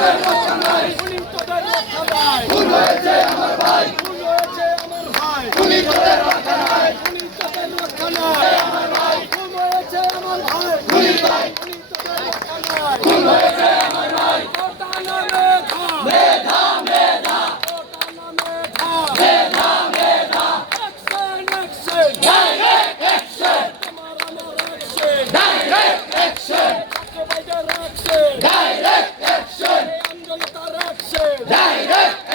তাদের রক্ষা নাই পুলিশ তাদের রক্ষা নাই ভুল হয়েছে আমার ভাই ভুল হয়েছে আমার ভাই পুলিশ তাদের রক্ষা নাই পুলিশ তাদের রক্ষা নাই আমার ভাই ভুল হয়েছে আমার ভাই পুলিশ ভাই পুলিশ তাদের রক্ষা নাই ভুল হয়েছে আমার ভাই কোটা না মেধা মেধা মেধা কোটা না মেধা মেধা মেধা অ্যাকশন অ্যাকশন ডাইরেক্ট অ্যাকশন তোমার আমার action direct action direct 来人。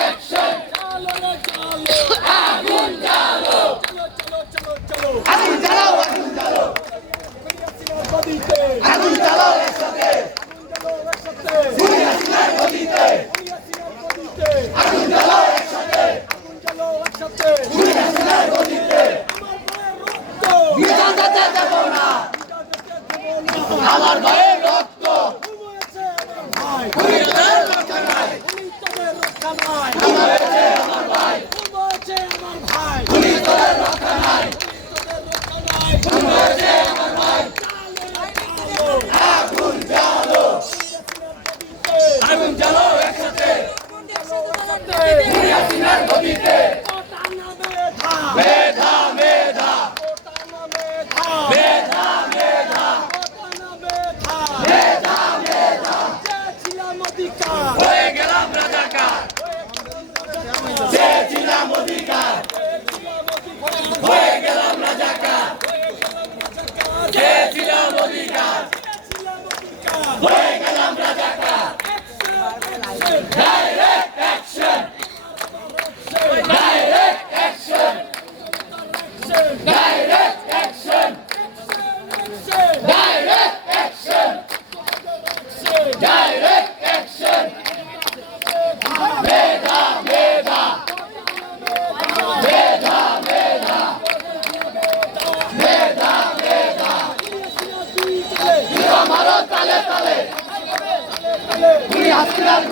comité! তুমি হাসিনার